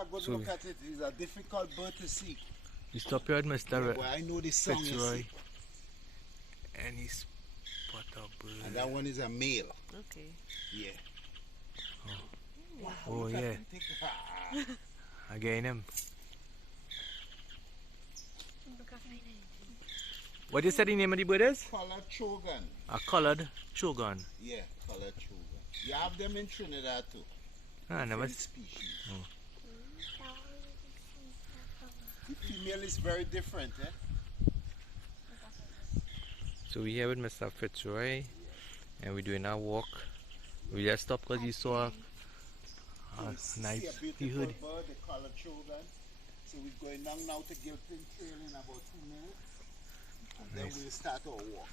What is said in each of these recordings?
a good look at it. It's a difficult bird to see. You stop here at Mr. Well, I know this song, Fitzroy. And he spot a bird. And that one is a male. Okay. Yeah. Oh, wow, oh yeah. I gain him. What you said the name of the bird is? Colored chogan. A colored chogan. Yeah, colored chogan. You have them in Trinidad too. Ah, never. Species. Oh. The female is very different, eh? So we're here with Mr. Fitzroy and we're doing our walk. We just stopped because we saw a nice beautiful bird, the colored chogan. So we're going down now to Gilpin Trail in about 2 minutes. And then we'll start our walk.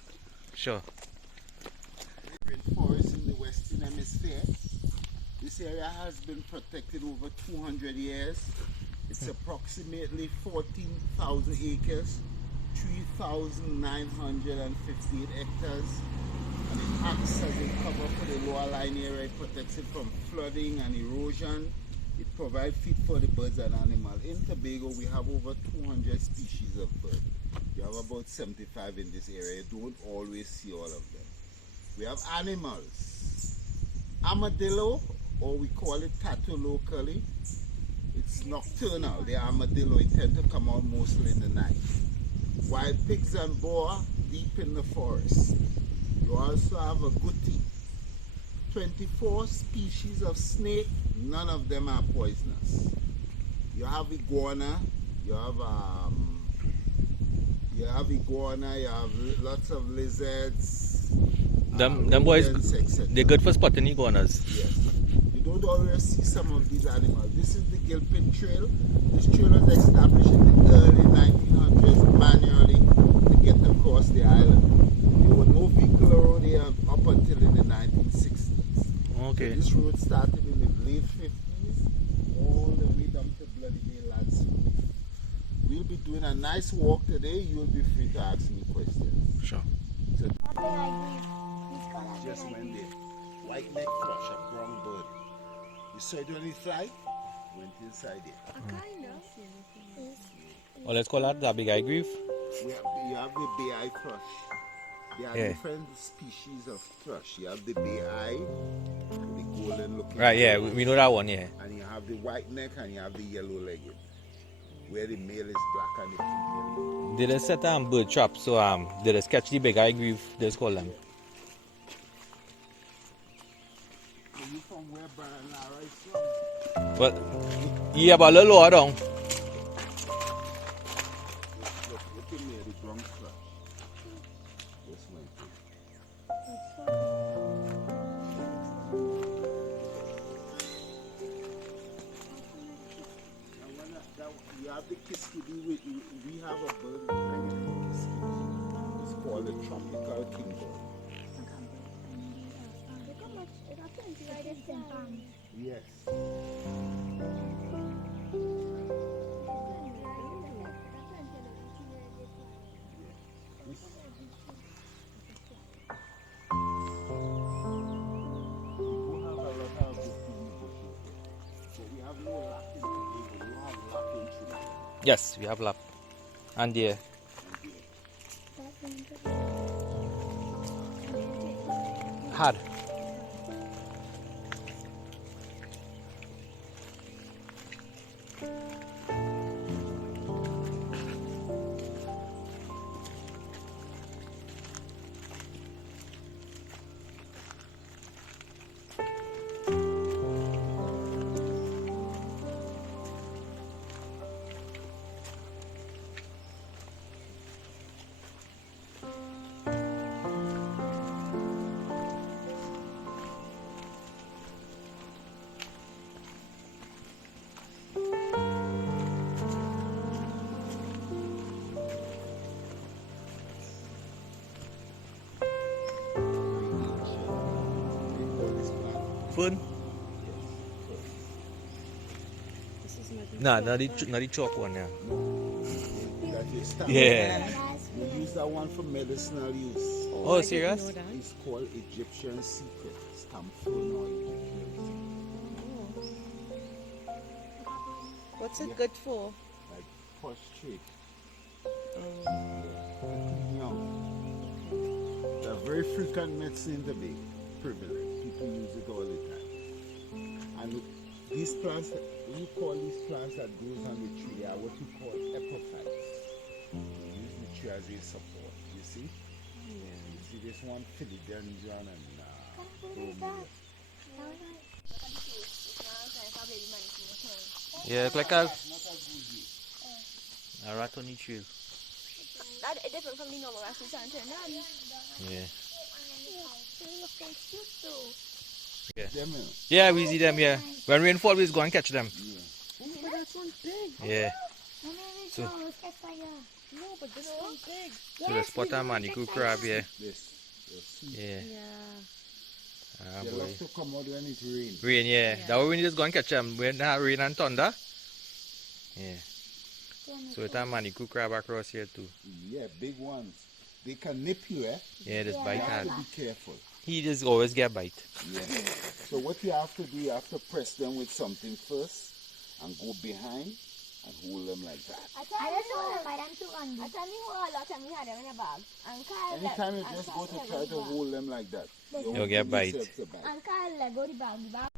Sure. Forest in the Western Hemisphere. This area has been protected over 200 years. It's approximately 14,000 acres, 3,958 hectares, and it acts as a cover for the lower line area. It protects it from flooding and erosion. It provides feed for the birds and animals. In Tobago, we have over 200 species of birds. You have about 75 in this area. You don't always see all of them. We have animals. Armadillo, or we call it tattoo locally. It's nocturnal. The armadillo, it tends to come out mostly in the night. Wild pigs and boar deep in the forest. You also have a guti. 24 species of snake, none of them are poisonous. You have iguana, you have iguana, you have lots of lizards. Them boys, they're good for spotting iguanas. Yes. You don't always see some of these animals. This is the Gilpin Trail. This trail was established in the early 1900s manually to get across the island. There were no vehicular road here up until in the 1960s. Okay. So this road started in the late 50s all the way down to Bloody Bay Landscape. We'll be doing a nice walk today. You'll be free to ask me questions. Sure. So just went there. White neck thrush, a brown bird. You saw it when it fly? Went inside there. Oh, let's call that the big eye grief. You have the bay eye thrush. There are different species of thrush. You have the bay eye, the golden looking. Right, yeah, we know that one, yeah. And you have the white neck and you have the yellow legged, where the male is black and the female. They just set bird trap, so they just catch the big eye grief, they just call them. Are you from where Brian Lara is from? But yeah, but a little lower down. Look at me, the brown thrush. This one. You have the kiskadee. We have a bird with it's called the tropical kingbird. Yes. Yes, we have lap. And deer. Hard. Fun? Nah, not the chalk one, yeah. Yeah. We use that one for medicinal use. Oh, serious? It's called Egyptian secret. Stamphone or Egyptian secret. What's it good for? Like prostrate. It's a very frequent medicine to be prevalent. People use it all the time. And these plants, when you call these plants that grows on the tree, they are what you call epiphytes. You use the tree as a support, you see? You see this one philodendron and bromeliad. Yeah, like a rat on the trail. That is different from the normal rats and Yeah. Yeah. Yeah, we see them, yeah. When rainfall, we just go and catch them. Oh, but that's one big. Yeah. So, No, but this one's big. So the spot a manicure crab, yeah. This. Yeah. Ah, They boy. love to come out when it rains. Rain, yeah. That way we just go and catch them when they have rain and thunder. Yeah. So it's a manicure crab across here too. Yeah, big ones. They can nip you, eh? Yeah, this You bite have hard. to be careful. He just always get bite. Yeah. So what you have to do, you have to press them with something first and go behind and hold them like that. I don't know if I am too hungry. I tell you a lot of time we had them in a bag. And Kyle Anytime you just go to try to hold them like that, You'll get give bite. yourself a bite. And Kyle let go the bag. The bag.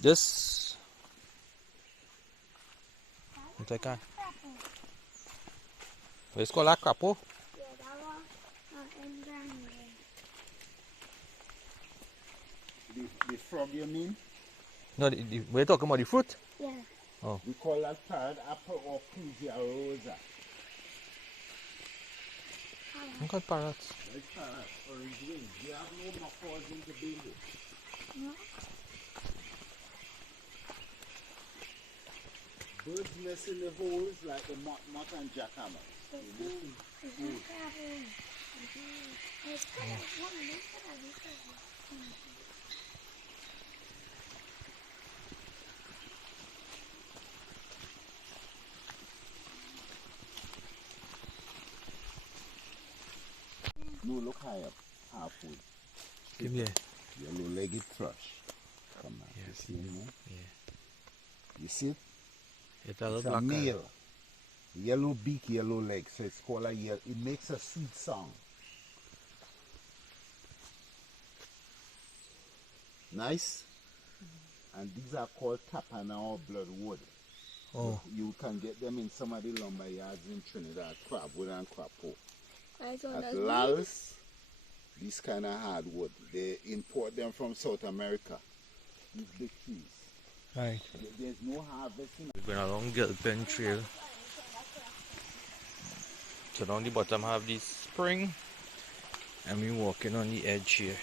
This. It's like a. It's called a crapo. Yeah, that was in January. The frog you mean? No, we're talking about the fruit. Yeah. We call that parrot apple or Fusia rosa. Look at parrots. Like parrot, orange wings. You have no macaws in Tobago. No. Birds nest in the holes like the moth and jackhammer. They nest in holes. No, look high up, halfway. Give me a. Yellow-legged thrush. Come on, you see him, no? Yeah. You see it? It's a little It's a black. male. Yellow beak, yellow leg. So it's called a yellow. It makes a sweet song. Nice. And these are called tapana or bloodwood. Oh. You can get them in some of the lumber yards in Trinidad, crabwood and crapo. At Laos, these kind of hardwood, they import them from South America. These big trees. Right. There's no harvesting. We're going along Gilpin Trail. So down the bottom have this spring, and we're walking on the edge here.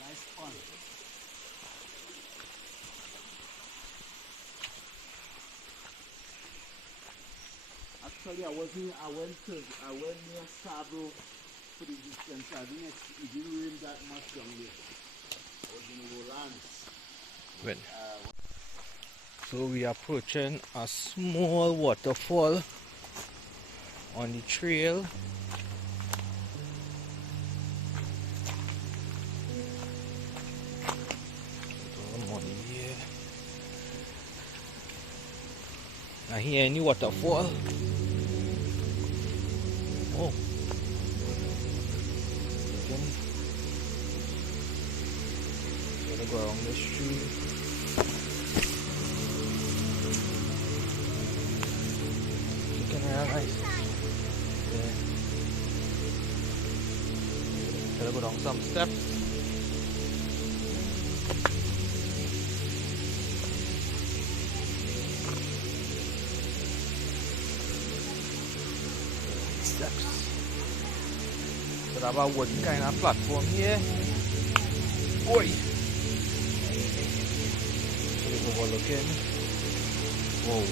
Nice fun. Actually, I went near Sabo for the distance. I didn't, it didn't rain that much down there. I was in Orleans. When so we are approaching a small waterfall on the trail. Now here any waterfall. Oh. Gotta go along this tree. Looking real nice. Yeah. Gotta go down some steps. Steps. So have a wooden kind of platform here. Boy! So overlooking. Whoa.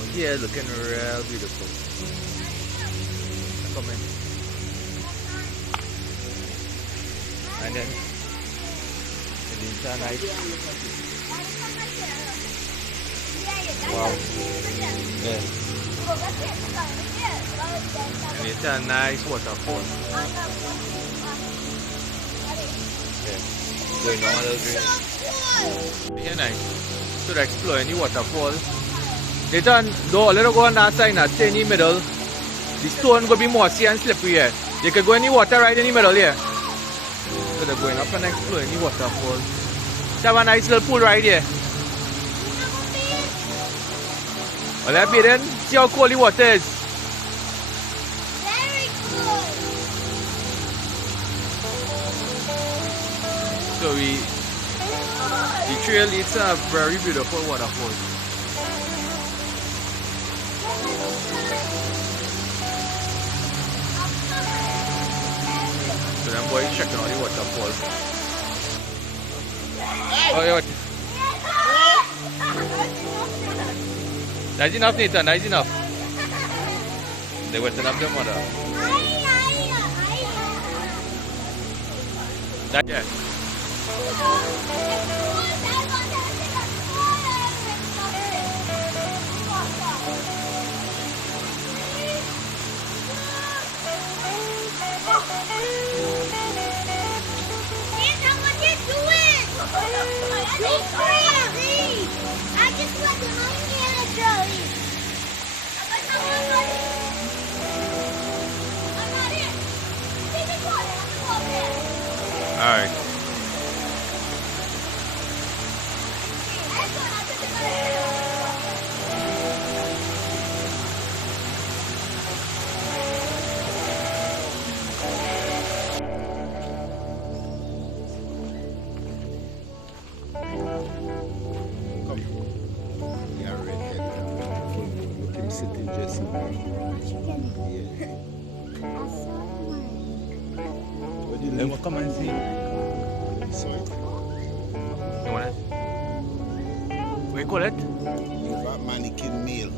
Out here looking real beautiful. coming. And then it's a nice. Wow. Yeah. And it's a nice waterfall. Yeah. Going on a little bit. Here nice. So to explore any waterfall. Later, let us go on that side now. Stay in the middle. The stone will be mossy and slippery here. You can go in the water right in the middle here. So they're going up and exploring the waterfall. They have a nice little pool right here. Well, let's be then. See how cold the water is. Very cool. So the trail is a very beautiful waterfall. So them boys checking out the waterfall. Oh, yeah. That's enough, Nathan. That's enough. They wetting up their mother. That, yeah. I just want the monkey and a jelly. I'm not in. Take me water. I'm going to walk there. Alright. Sitting just in there. Yeah. What do you Then leave? we'll come and see. Sorry. You want it? What do you call it? Leave that mannequin meal.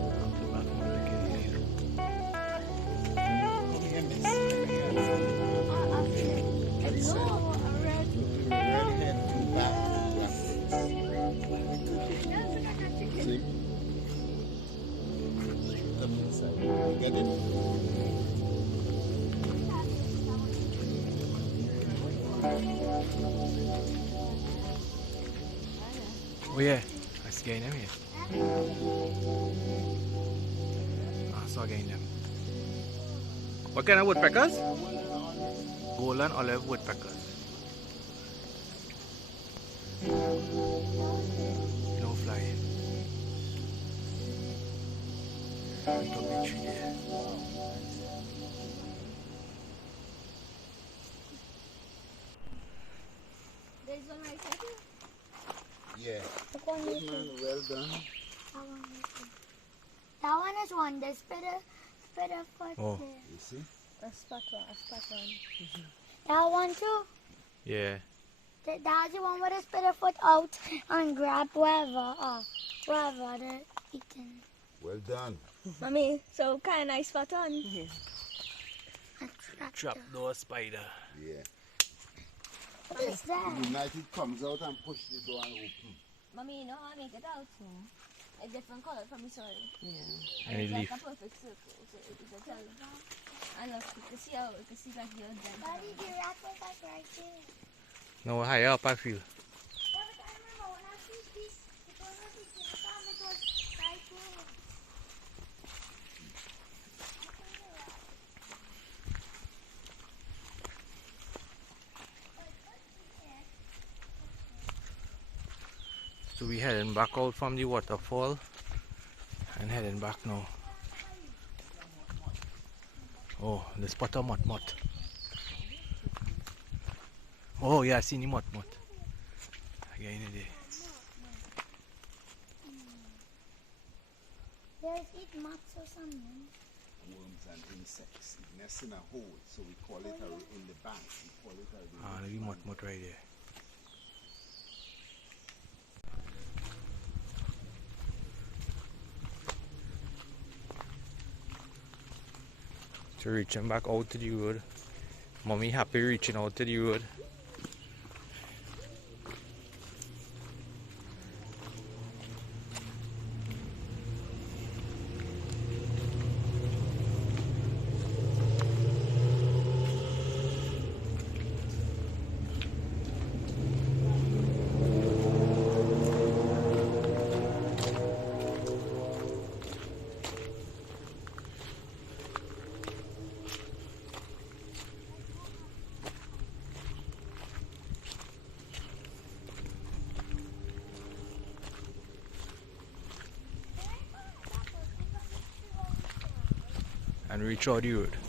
Get it? Oh yeah, I see them here. I saw them. What kind of woodpeckers? Golden olive woodpeckers. No flying. Little big tree there. There's one right here. Yeah. One Good man, well done. That one is one. There's better foot Oh. there. You see? A spot one. That one too. Yeah. That's the one with a better foot out and grab wherever they're eating. Well done. Mommy, so kind of nice spot on. Trapdoor spider. Yeah. What is that? United comes out and push the door and open. Mommy, you know how I make it out? A different color from the soil. And It's it leaf. like a perfect circle. So it's a tell. I know, you can see how, you can see like you're dead. Daddy, the rat was like right there. No, higher up I feel. Yeah, but I remember when I see this, it wasn't in the farm, it was right there. So we heading back out from the waterfall and heading back now. Oh, the spot of mot. Oh yeah, I seen the mot. Again in there. There's eat moths or something. Worms and insects. It nests in a hole, so we call it in the bank. We call it a Ah, the mot right there. So reaching back out to the road. Mommy happy reaching out to the road. And reach out the road.